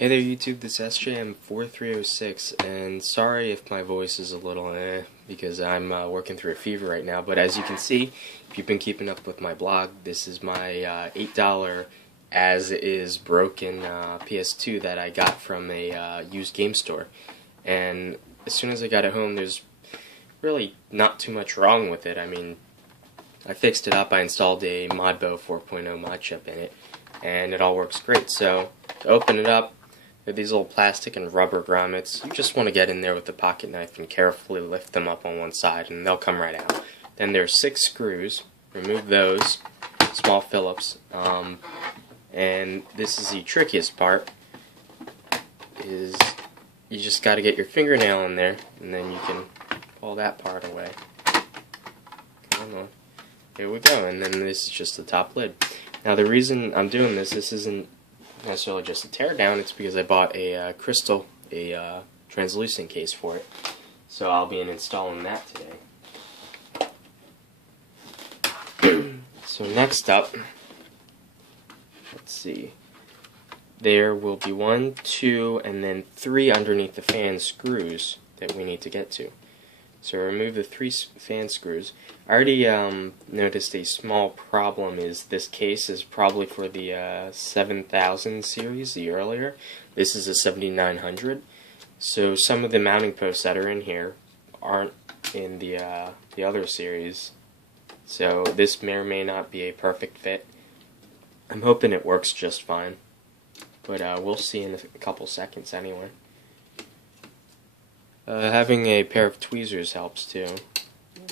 Hey there YouTube, this is SJM4306, and sorry if my voice is a little because I'm working through a fever right now, but as you can see, if you've been keeping up with my blog, this is my $8 as-is broken PS2 that I got from a used game store. And as soon as I got it home, there's really not too much wrong with it. I mean, I fixed it up, I installed a Modbo 4.0 mod chip in it, and it all works great. So, to open it up, these little plastic and rubber grommets, you just want to get in there with the pocket knife and carefully lift them up on one side and they'll come right out. Then there's 6 screws, remove those, small Phillips, and this is the trickiest part, is you just got to get your fingernail in there and then you can pull that part away. Come on. Here we go, and then this is just the top lid. Now the reason I'm doing this isn't necessarily just a tear down, it's because I bought a crystal, translucent case for it. So I'll be installing that today. So next up, let's see, there will be 1, 2, and then 3 underneath the fan screws that we need to get to. So remove the 3 fan screws. I already noticed a small problem is this case is probably for the 7000 series, the earlier. This is a 7900. So some of the mounting posts that are in here aren't in the other series. So this may or may not be a perfect fit. I'm hoping it works just fine. But we'll see in a couple seconds anyway. Having a pair of tweezers helps too,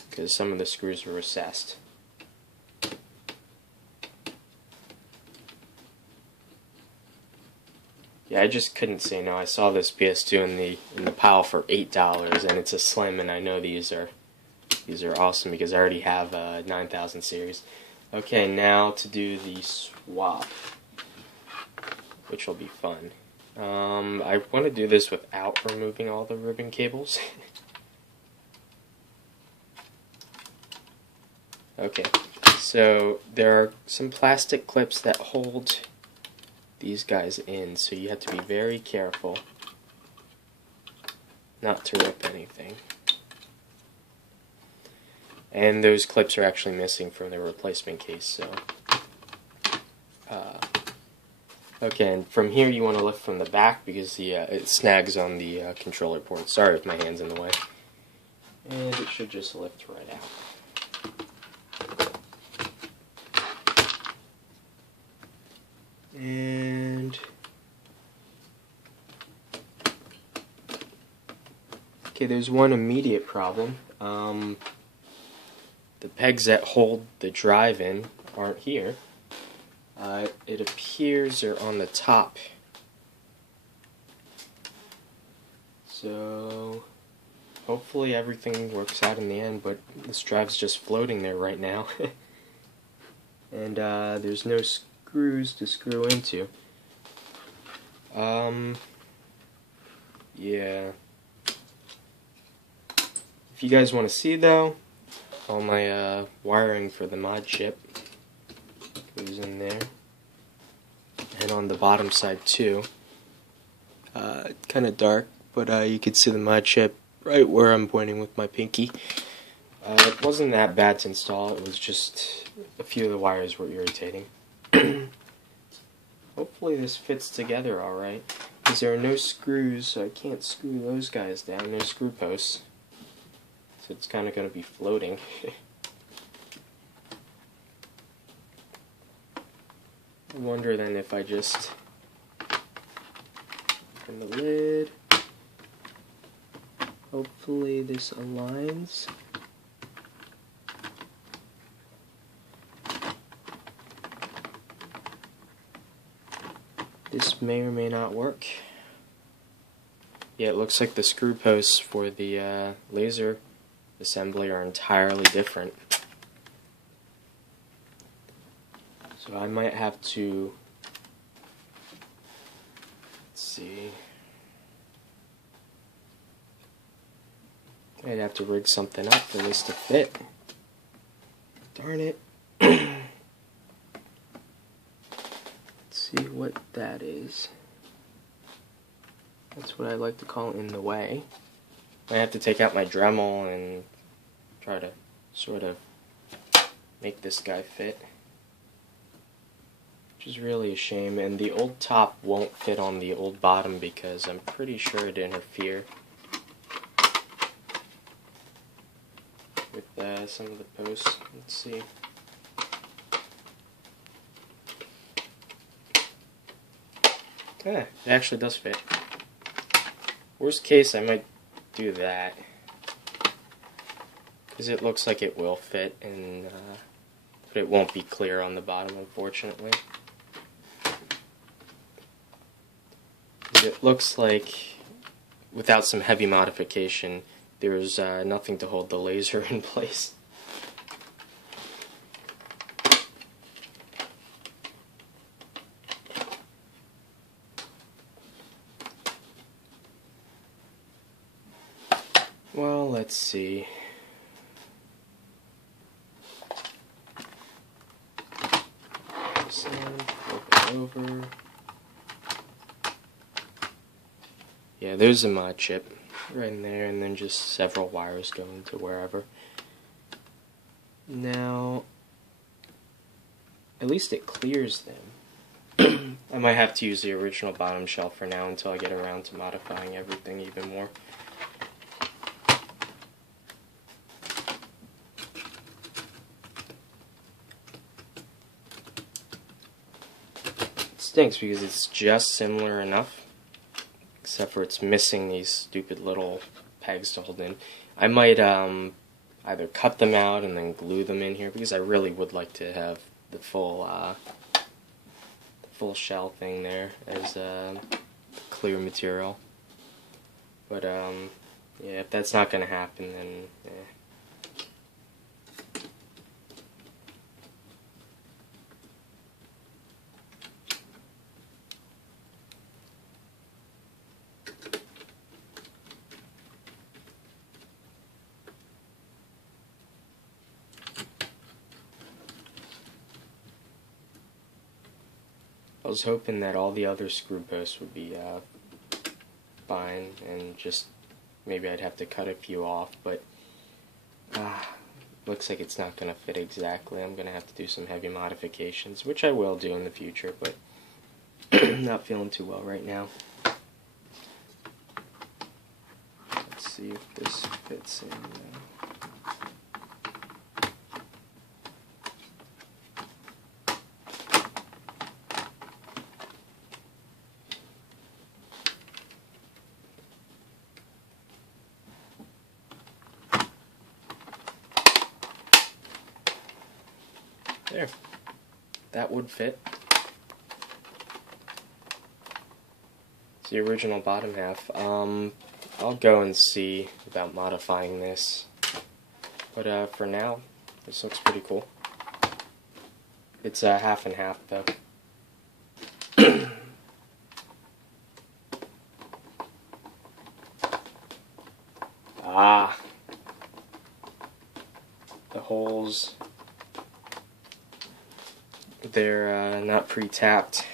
because some of the screws were recessed. Yeah, I just couldn't say no. I saw this PS2 in the pile for $8, and it's a slim, and I know these are awesome because I already have a 9000 series. Okay, now to do the swap, which will be fun. I want to do this without removing all the ribbon cables. Okay, so there are some plastic clips that hold these guys in, so you have to be very careful not to rip anything. And those clips are actually missing from the replacement case, so okay, and from here you want to lift from the back because it snags on the controller port. Sorry if my hand's in the way. And it should just lift right out. And okay, there's one immediate problem. The pegs that hold the drive in aren't here. It appears they're on the top. So hopefully everything works out in the end, but this drive's just floating there right now. And there's no screws to screw into. Yeah. If you guys want to see though, all my wiring for the mod chip goes in there, and on the bottom side too. Kind of dark, but you can see the mod chip right where I'm pointing with my pinky. It wasn't that bad to install, it was just a few of the wires were irritating. Hopefully this fits together alright, because there are no screws, so I can't screw those guys down, no screw posts. So it's kind of going to be floating. I wonder then if I just open the lid. Hopefully this aligns. This may or may not work. Yeah, it looks like the screw posts for the laser assembly are entirely different. So I might have to, let's see, I'd have to rig something up for this to fit. Darn it. Let's see what that is. That's what I like to call in the way. I have to take out my Dremel and try to sort of make this guy fit, which is really a shame. And the old top won't fit on the old bottom because I'm pretty sure it interfered with some of the posts. Let's see. Yeah, it actually does fit. Worst case, I might do that, because it looks like it will fit, and but it won't be clear on the bottom, unfortunately. It looks like, without some heavy modification, there's nothing to hold the laser in place. Well, let's see. Flip it over. Yeah, there's a mod chip right in there, and then just several wires going to wherever. Now, at least it clears them. I might have to use the original bottom shell for now until I get around to modifying everything even more. Stinks because it's just similar enough, except for it's missing these stupid little pegs to hold in. I might either cut them out and then glue them in here, because I really would like to have the full shell thing there as clear material. But yeah, if that's not going to happen, then I was hoping that all the other screw posts would be fine, and just maybe I'd have to cut a few off, but looks like it's not going to fit exactly. I'm going to have to do some heavy modifications, which I will do in the future, but not feeling too well right now. Let's see if this fits in. There. That would fit. It's the original bottom half. I'll go and see about modifying this. But for now, this looks pretty cool. It's half and half though. The holes, they're not pre-tapped,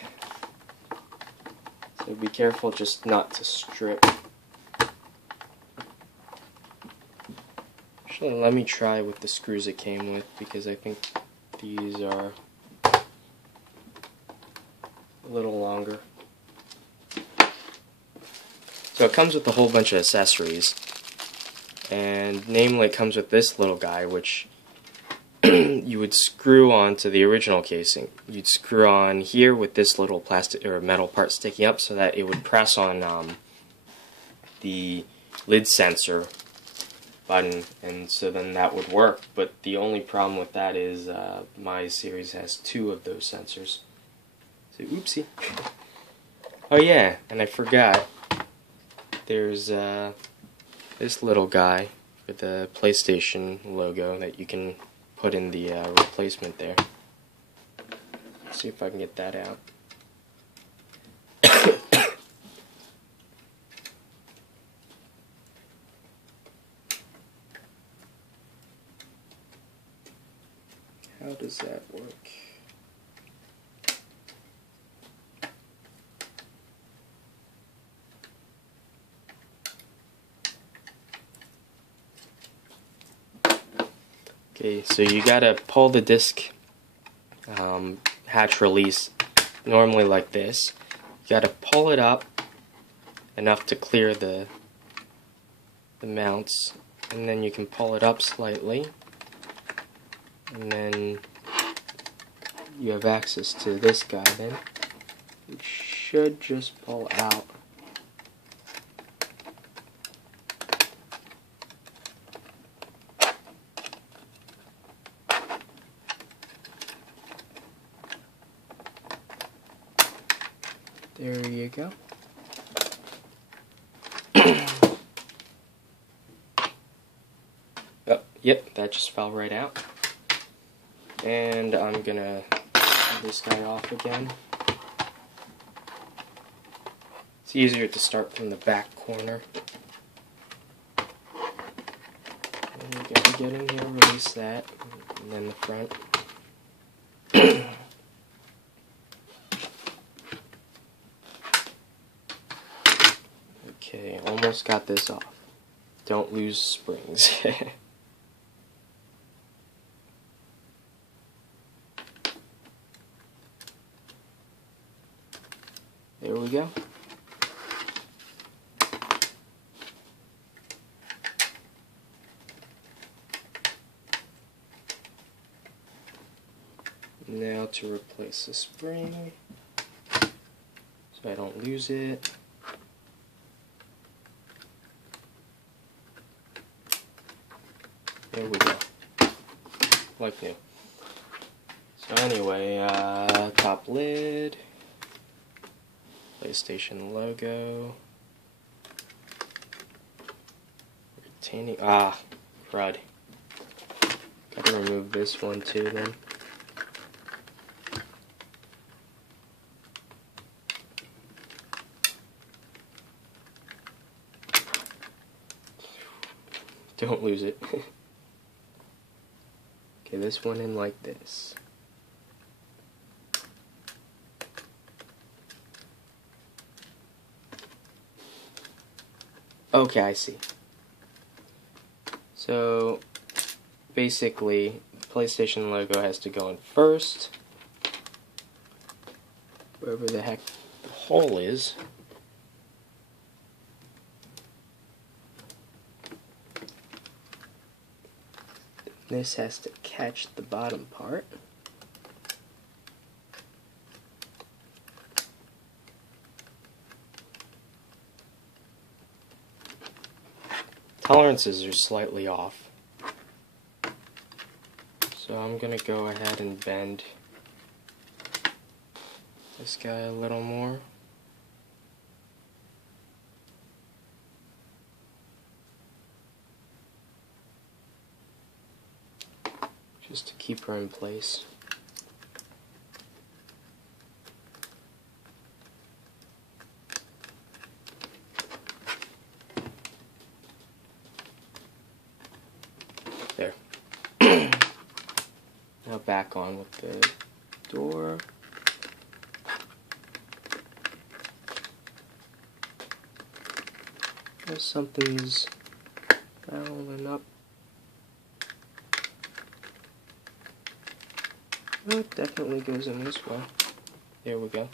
so be careful just not to strip. Actually, let me try with the screws it came with, because I think these are a little longer. So it comes with a whole bunch of accessories, and namely it comes with this little guy, which you would screw onto the original casing. You'd screw on here with this little plastic or metal part sticking up, so that it would press on the lid sensor button, and so then that would work. But the only problem with that is my series has 2 of those sensors. So oopsie. Oh yeah, and I forgot. There's this little guy with the PlayStation logo that you can put in the replacement there. Let's see if I can get that out. How does that work? Okay, so you gotta pull the disc hatch release normally like this. You gotta pull it up enough to clear the mounts, and then you can pull it up slightly, and then you have access to this guy. Then it should just pull out. There you go. Oh, yep, that just fell right out. And I'm gonna turn this guy off again. It's easier to start from the back corner. And you gotta get in here, release that, and then the front. Okay, almost got this off. Don't lose springs. There we go. Now to replace the spring, so I don't lose it. There we go. Like new. So anyway, top lid, PlayStation logo, retaining, crud. Gotta remove this one too then. Don't lose it. Okay, this one in like this. Okay, I see. So, basically, the PlayStation logo has to go in first, wherever the heck the hole is. This has to catch the bottom part. Tolerances are slightly off, so I'm gonna go ahead and bend this guy a little more. Just to keep her in place. There. Now back on with the door. Something's fouling up. Oh, it definitely goes in this way. There we go.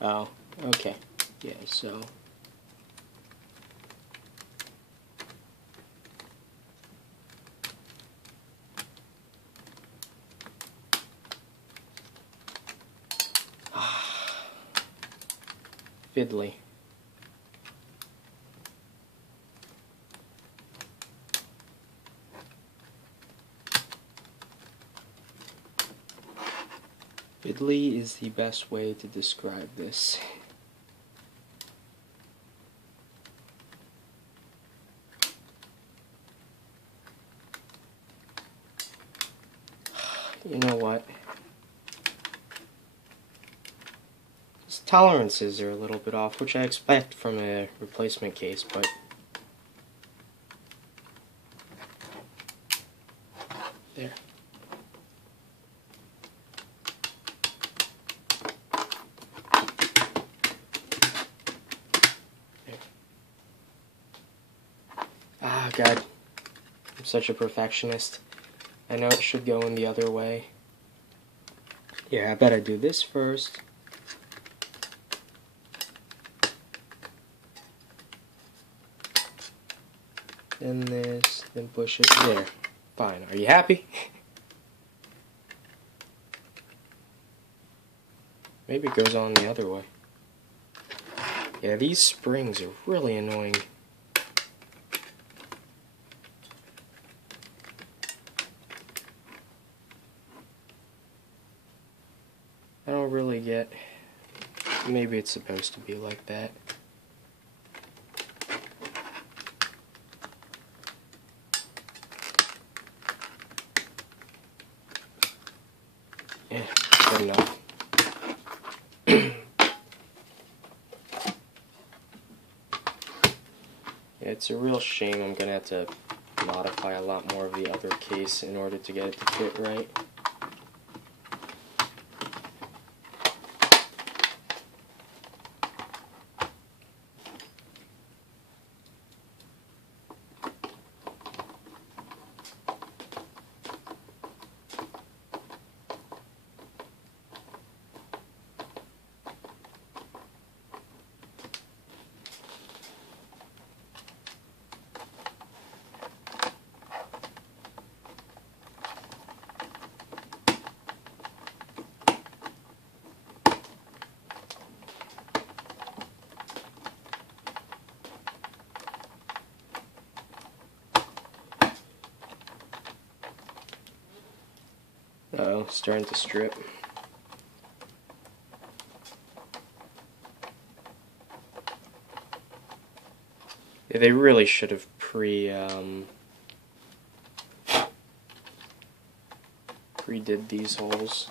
Oh, okay. Yeah, so fiddly. Fiddly is the best way to describe this. You know what? Just tolerances are a little bit off, which I expect from a replacement case, but there. Ah, God. I'm such a perfectionist. I know it should go in the other way. Yeah, I bet I do this first. Then this, then push it there. Fine. Are you happy? Maybe it goes on the other way. Yeah, these springs are really annoying. I don't really get... Maybe it's supposed to be like that. Yeah, good enough. Yeah, it's a real shame I'm gonna have to modify a lot more of the other case in order to get it to fit right. Uh-oh, starting to strip. Yeah, they really should have pre-did these holes.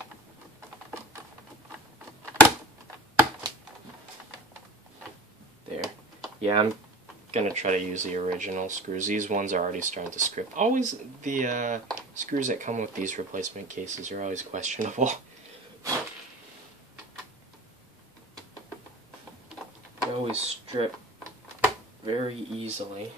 There. Yeah, I'm gonna try to use the original screws. These ones are already starting to strip. Always the screws that come with these replacement cases are always questionable. They always strip very easily.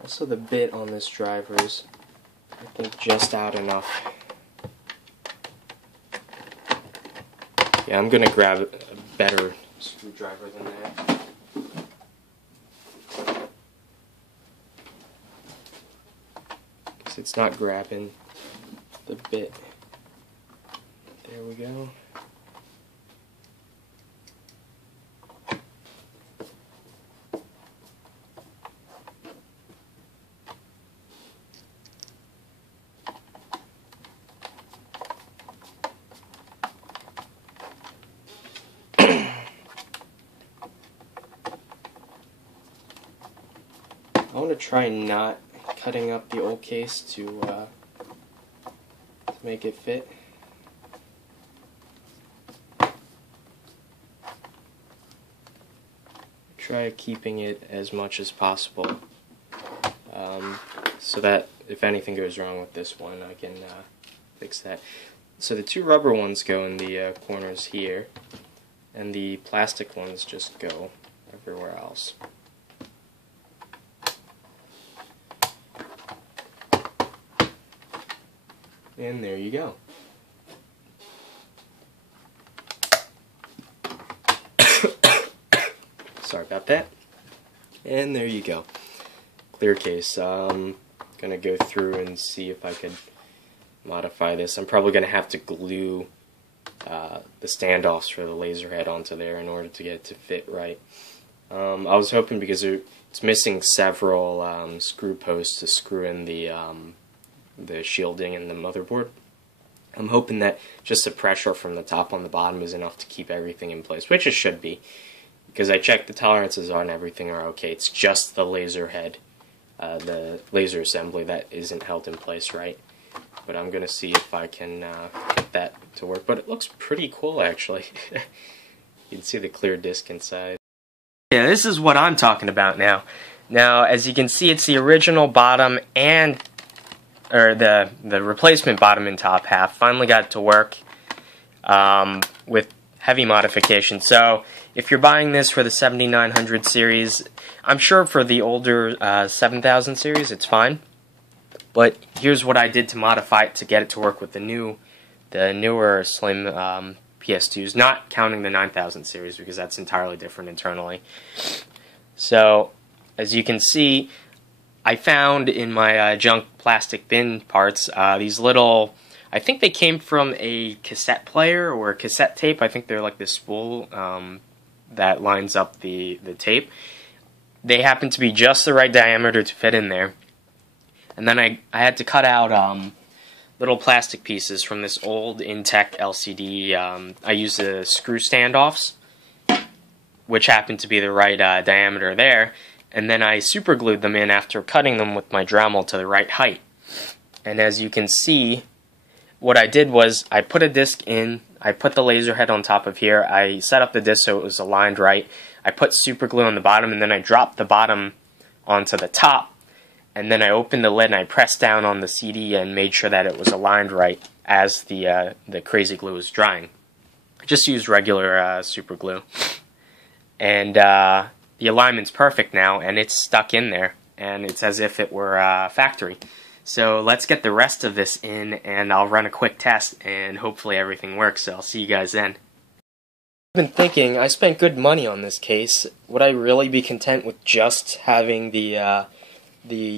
Also, the bit on this driver is, I think, just out enough. Yeah, I'm gonna grab a better screwdriver than that. Because it's not grabbing the bit. There we go. I want to try not cutting up the old case to make it fit. Try keeping it as much as possible, so that if anything goes wrong with this one, I can fix that. So the two rubber ones go in the corners here, and the plastic ones just go everywhere else. And there you go. Sorry about that. And there you go. Clear case. Gonna go through and see if I could modify this. I'm probably gonna have to glue the standoffs for the laser head onto there in order to get it to fit right. I was hoping, because it's missing several screw posts to screw in the shielding and the motherboard. I'm hoping that just the pressure from the top on the bottom is enough to keep everything in place, which it should be. because I checked the tolerances on everything are okay. It's just the laser head, the laser assembly that isn't held in place right. But I'm gonna see if I can get that to work. But it looks pretty cool actually. You can see the clear disc inside. Yeah, this is what I'm talking about now. Now, as you can see, it's the original bottom and the replacement bottom and top half. Finally got it to work with heavy modification. So if you're buying this for the 7900 series, I'm sure for the older 7000 series it's fine. But here's what I did to modify it to get it to work with the newer slim PS2s, not counting the 9000 series because that's entirely different internally. So as you can see, I found in my junk plastic bin parts these little, I think they came from a cassette player or a cassette tape. I think they're like this spool that lines up the tape. They happen to be just the right diameter to fit in there. And then I had to cut out little plastic pieces from this old Intech LCD. I used the screw standoffs, which happened to be the right diameter there. And then I super glued them in after cutting them with my Dremel to the right height. And as you can see, what I did was I put a disc in, I put the laser head on top of here, I set up the disc so it was aligned right, I put super glue on the bottom, and then I dropped the bottom onto the top, and then I opened the lid and I pressed down on the CD and made sure that it was aligned right as the crazy glue was drying. I just used regular super glue. And the alignment's perfect now, and it's stuck in there, and it's as if it were factory. So let's get the rest of this in, and I'll run a quick test, and hopefully everything works, so I'll see you guys then. I've been thinking, I spent good money on this case. Would I really be content with just having the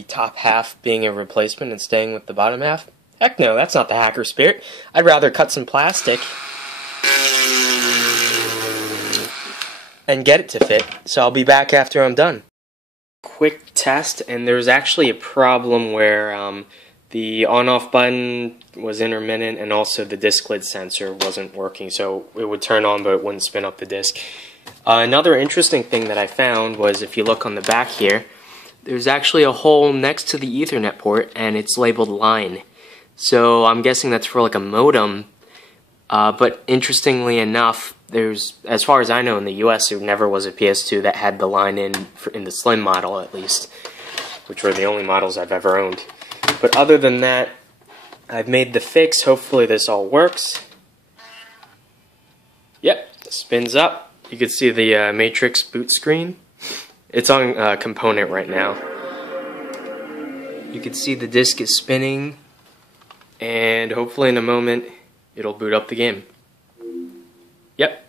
top half being a replacement and staying with the bottom half? Heck no, that's not the hacker spirit. I'd rather cut some plastic and get it to fit, so I'll be back after I'm done. Quick test, and there's actually a problem where the on-off button was intermittent and also the disc lid sensor wasn't working, so it would turn on but it wouldn't spin up the disc. Another interesting thing that I found was if you look on the back here, there's actually a hole next to the Ethernet port and it's labeled line. So I'm guessing that's for like a modem, but interestingly enough, there's, as far as I know in the US, there never was a PS2 that had the line in the slim model at least, which were the only models I've ever owned. But other than that, I've made the fix. Hopefully this all works. Yep, it spins up. You can see the Matrix boot screen. It's on component right now. You can see the disc is spinning, and hopefully in a moment it'll boot up the game. Yep.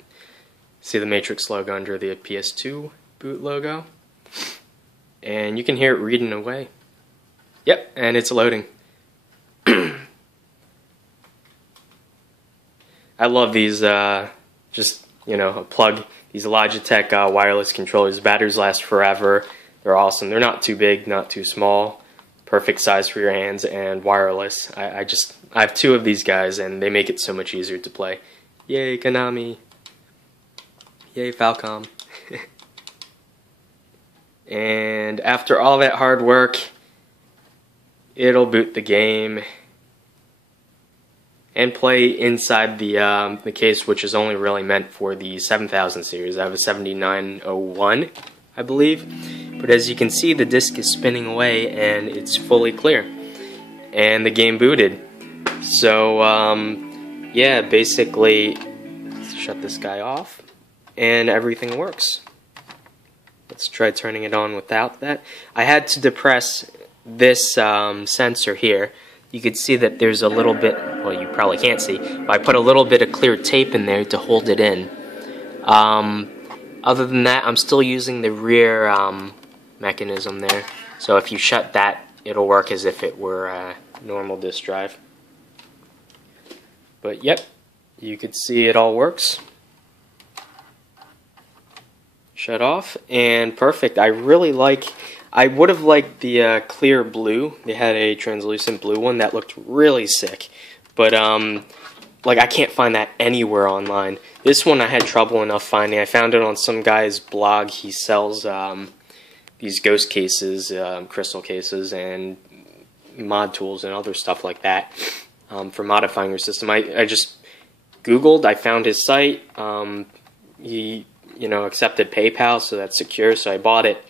See the Matrix logo under the PS2 boot logo. And you can hear it reading away. Yep, and it's loading. I love these, just, you know, plug these Logitech wireless controllers. Batteries last forever. They're awesome. They're not too big, not too small. Perfect size for your hands and wireless. I have two of these guys and they make it so much easier to play. Yay, Konami. Yay, Falcom. And after all that hard work, it'll boot the game and play inside the case, which is only really meant for the 7000 series. I have a 7901, I believe. But as you can see, the disc is spinning away and it's fully clear. And the game booted. So, yeah, basically, let's shut this guy off. And everything works. Let's try turning it on without that. I had to depress this sensor here. You could see that there's a little bit, well, you probably can't see, but I put a little bit of clear tape in there to hold it in. Other than that, I'm still using the rear mechanism there. So if you shut that, it'll work as if it were a normal disk drive. But yep, you could see it all works. Shut off, and perfect. I would have liked the clear blue. They had a translucent blue one that looked really sick. But like, I can't find that anywhere online. This one I had trouble enough finding. I found it on some guy's blog. He sells these ghost cases, crystal cases, and mod tools and other stuff like that for modifying your system. I just Googled. I found his site. He, accepted PayPal, so that's secure. So I bought it.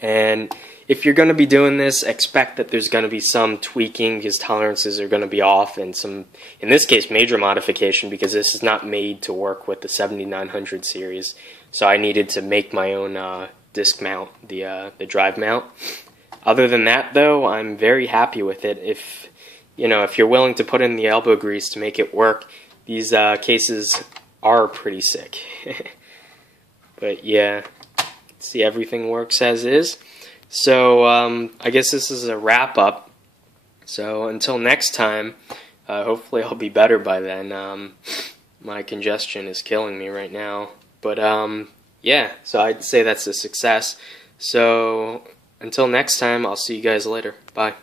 And if you're going to be doing this, expect that there's going to be some tweaking because tolerances are going to be off, and some, in this case, major modification because this is not made to work with the 7900 series. So I needed to make my own disc mount, the drive mount. Other than that, though, I'm very happy with it. If you're willing to put in the elbow grease to make it work, these cases are pretty sick. But yeah, see, everything works as is. So I guess this is a wrap up. So until next time, hopefully I'll be better by then. My congestion is killing me right now. But yeah, so I'd say that's a success. So until next time, I'll see you guys later. Bye.